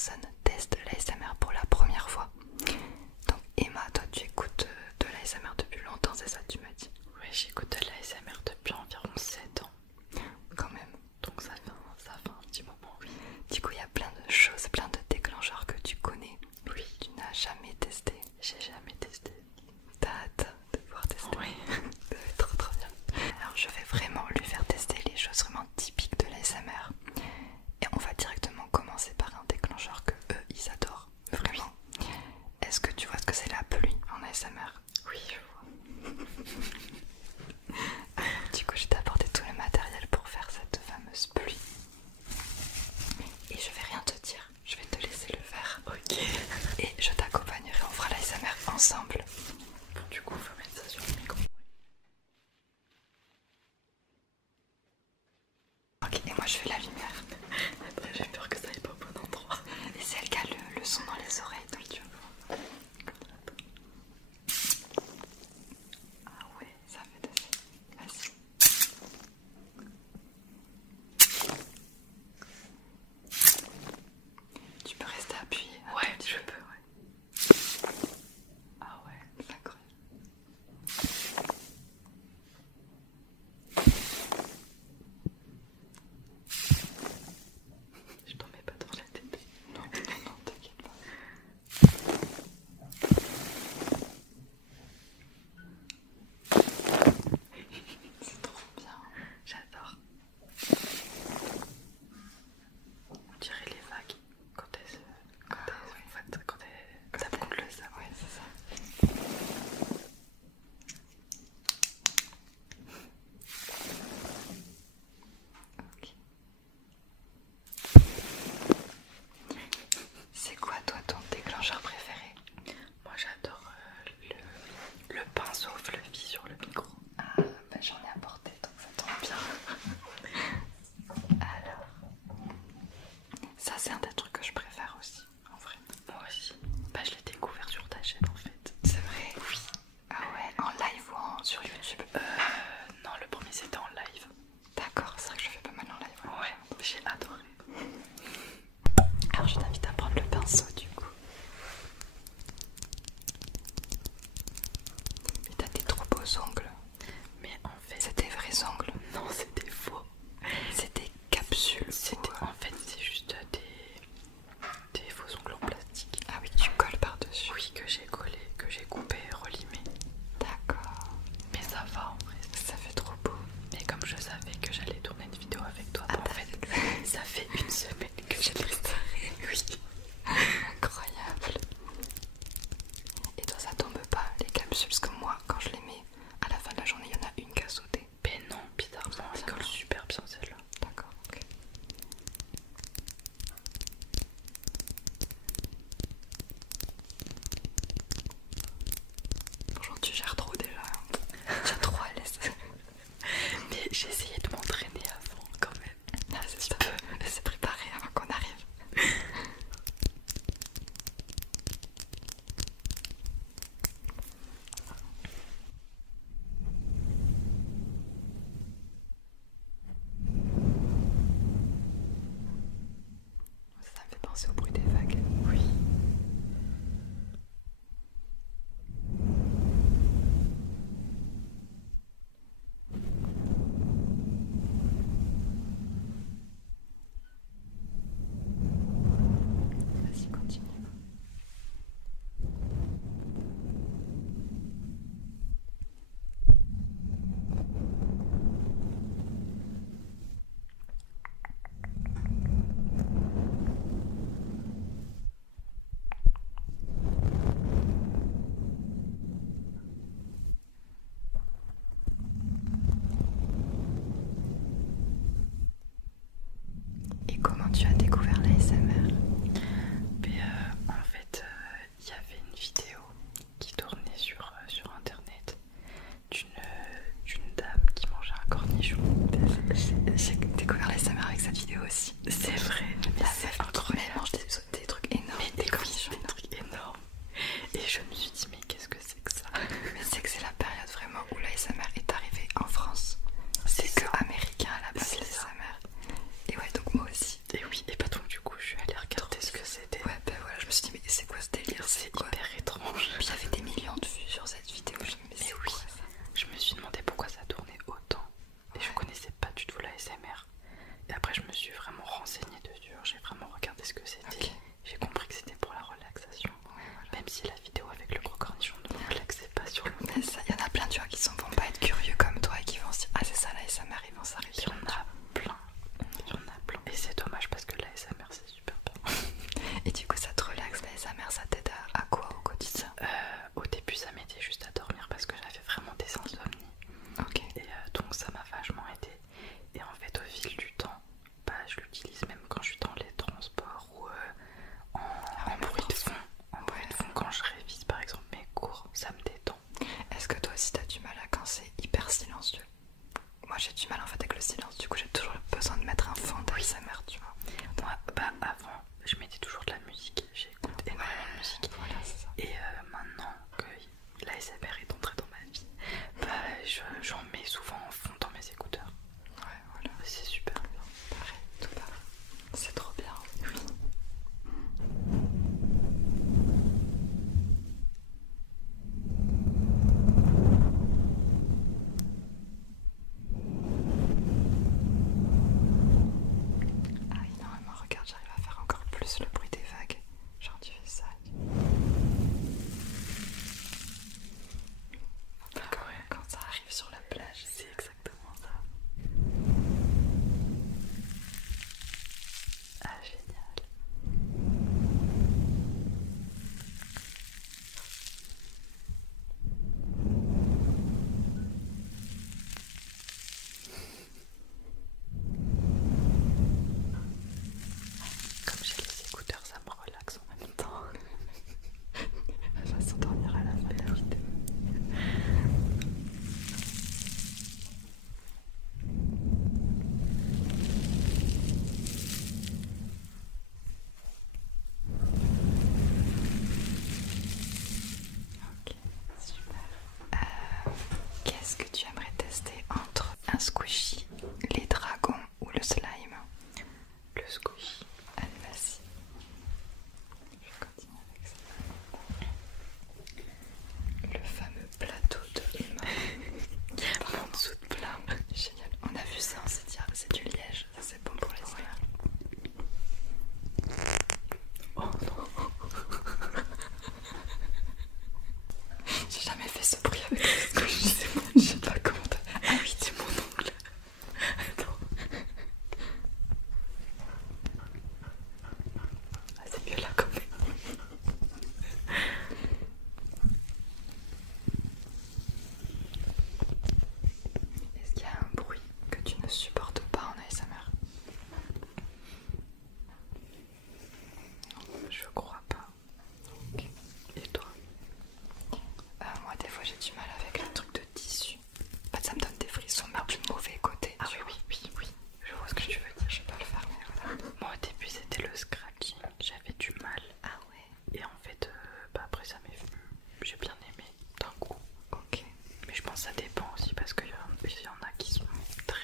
personnes testent l'ASMR pour la première fois. Donc Emma, toi tu écoutes de l'ASMR depuis longtemps, c'est ça tu m'as dit? Oui, j'écoute de l'ASMR depuis environ 7 ans. Quand même. Donc ça fait un petit moment, oui. Du coup il y a plein de choses, plein de déclencheurs que tu connais, mais Oui. tu n'as jamais testé. J'ai jamais testé. T'as hâte de pouvoir tester. Oui. Ça va être trop trop bien. Alors je vais vraiment lui faire tester les choses vraiment typiques de l'ASMR. Et on va directement commencer par un déclencheur que eux ils adorent. Vraiment. Oui. Est-ce que tu vois ce que c'est la pluie en ASMR? Oui, je vois. Et du coup ça te relaxe l'ASMR, ça t'aide à quoi au quotidien? Au début ça m'aidait juste à dormir parce que j'avais vraiment des insomnies. Ok. Et donc ça m'a vachement aidé. Et en fait au fil du temps, bah, je l'utilise même quand je suis dans les transports ou en bruit de fond. En bruit de fond quand je révise par exemple mes cours, ça me détend. Est-ce que toi aussi t'as du mal à quand c'est hyper silencieux? Moi j'ai du mal en fait avec le silence, du coup j'ai toujours besoin de mettre un fond d'ASMR, tu vois. Moi, bah avant, je mettais toujours de la musique, j'écoute énormément de musique. Voilà, c'est ça. Et maintenant que l'ASMR est entré dans ma vie, bah, j'en mets souvent en fond dans mes écouteurs. Ouais, voilà. C'est super bien. Pareil, tout pareil. C'est trop bien. Oui. Ah oui, normalement, regarde, j'arrive à faire encore plus le bruit des vagues. Genre, tu fais ça. Quand ça arrive sur la plage. C'est exactement ça. Ah, génial. Comme j'ai les écouteurs, ça me relaxe en même temps. Elle va s'endormir à la fin de la vidéo. Ok, super. Qu'est-ce que tu aimerais tester entre un squishy, les dragons ou le slime? Le squishy. Allez, vas-y. Je vais continuer avec ça. Le fameux plateau de Emma. Mon dessous de plat. Génial. On a vu ça, c'est du liège. Ça, c'est bon pour les yeux. Oh non. J'ai jamais fait ce bruit avec le squishy. Je sais pas comment t'as... Ah oui, c'est mon ongle. Attends. Ah, c'est mieux là quand même. Est-ce qu'il y a un bruit que tu ne supportes pas en ASMR? Je crois pas. Et toi? Moi, des fois, j'ai du mal avec les trucs de tissu. En fait, ça me donne des frissons, mais du mauvais côté. Ah tu oui, vois. oui. Je vois ce que tu veux dire. Je vais pas le faire, mais voilà. Moi au début c'était le scratching, j'avais du mal. Ah ouais. Et en fait, bah, après ça m'est venu. J'ai bien aimé d'un coup. Ok. Mais je pense que ça dépend aussi parce qu'il y en a qui sont très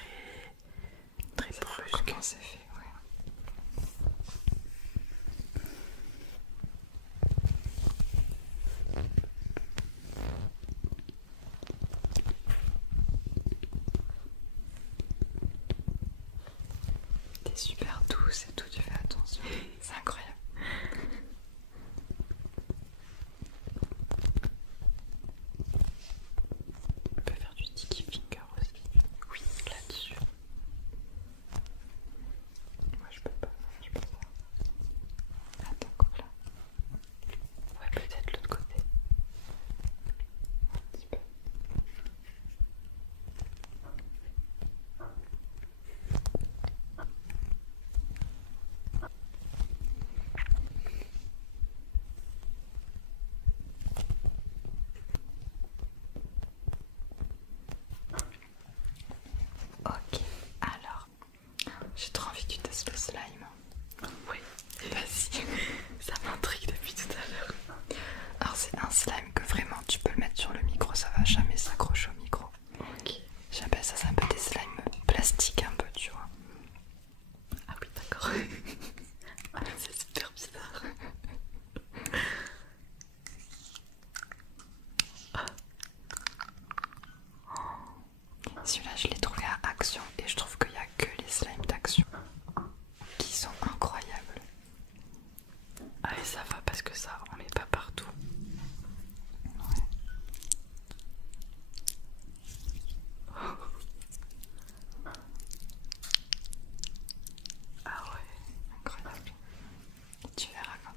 brusques. Comment c'est fait, ouais. T'es super douce et tout, tu fais attention. C'est incroyable. On peut faire du sticky finger aussi. Oui, là-dessus. Moi, je peux pas. Je peux pas. Attends, coupe là. Ouais, peut-être l'autre côté. Un petit peu. Ok, alors, j'ai trop envie que tu testes le slime. Oui, Vas-y. ça m'intrigue depuis tout à l'heure. Alors, c'est un slime que vraiment tu peux le mettre sur le micro, ça va jamais s'accrocher au micro. Ok. J'appelle ça, c'est un peu des slimes plastiques, un peu, tu vois. Ah oui, d'accord. Ah, c'est super bizarre. Celui-là, je l'ai trouvé à Action et je trouve qu'il n'y a que les slimes d'Action qui sont incroyables. Ah, et ça va parce que ça, on met pas partout. Ouais. Ah ouais. Incroyable. Tu verras quand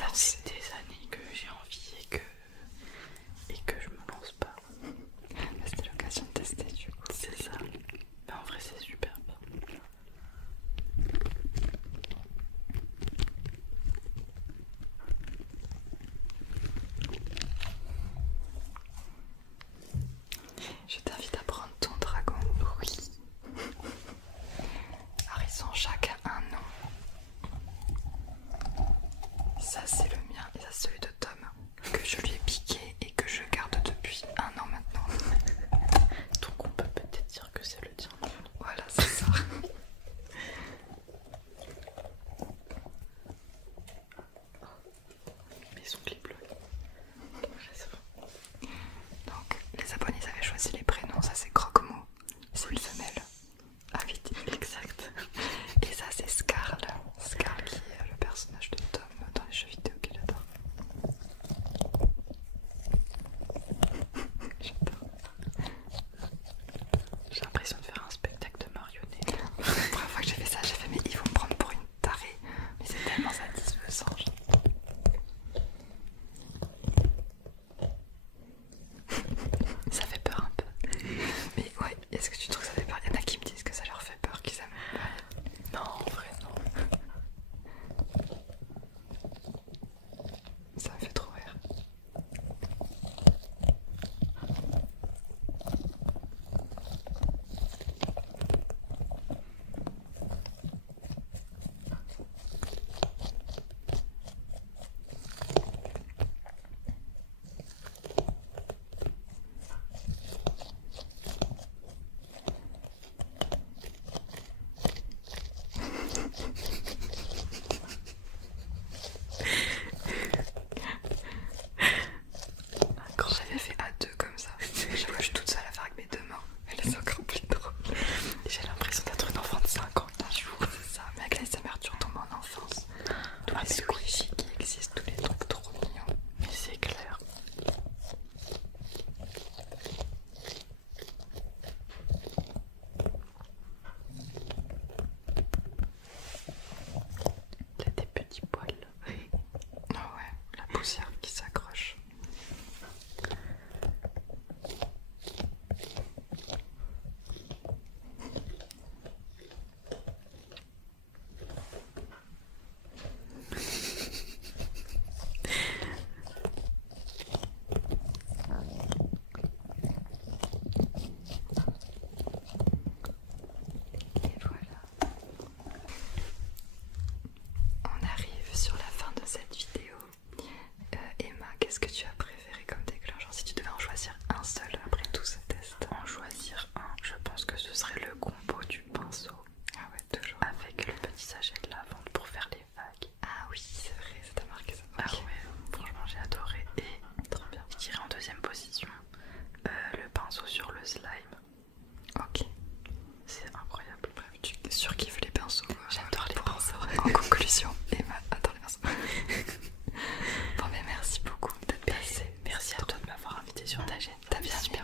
ça fait des années que j'ai envie et que je me lance pas. C'était l'occasion de tester du coup. C'est ça. Mais en vrai c'est super bien. Je t'invite à prendre ton dragon. Oui. Alors ils ont chacun un nom. Ça c'est le mien et ça c'est celui de Tom que je lui ai piqué et que je garde depuis 1 an maintenant. Donc on peut peut-être dire que c'est le tien. Voilà, c'est ça. Mes ongles bleus. Donc les abonnés avaient choisi les prénoms, ça c'est Croque-Mot, c'est une femelle. Ah oui, Exact. et ça c'est Scarl. Scarl qui est le personnage de Tom dans les jeux vidéo qu'il adore. J'adore. J'ai l'impression de faire un spectacle de marionnette. La première fois que j'ai fait ça, j'ai fait mais ils vont me prendre pour une tarée. Mais c'est tellement satisfaisant. Ça fait peur un peu. Mais ouais, est-ce que tu trouves que ça fait peur? Il y en a qui me disent que ça leur fait peur, qu'ils aiment pas. Non, en vrai non. Ça me fait trop rire. Quand j'avais fait à 2 comme ça, je suis toute seule à faire avec mes 2 mains. Elle est encore plus drôle. J'ai l'impression d'être une enfant de 5 ans. C'est ça, mais avec l'ASMR tu retombes en enfance. Tous les squishies qui existent, tous les trucs trop mignons. Mais c'est clair. Il a des petits poils. Ah ouais, la poussière qui s'accroche. Et voilà. On arrive sur la fin de cette vidéo. Emma, qu'est-ce que tu as préféré comme déclencheur? Si tu devais en choisir un seul après tout ce test. En choisir un, je pense que ce serait le combo du pinceau Ah ouais, toujours. avec le petit sachet de lavande pour faire les vagues. Ah oui, c'est vrai, ça t'a marqué ça. Ah Ok. ouais, franchement j'ai adoré. Et Trop bien. je dirais en deuxième position le pinceau sur le slime. Ok. C'est incroyable. Bref, tu surkiffes les pinceaux. J'adore les pinceaux. En conclusion, Emma adore les pinceaux. Bon mais merci beaucoup d'être passé. Merci à toi de m'avoir invité sur ta chaîne. T'as bien super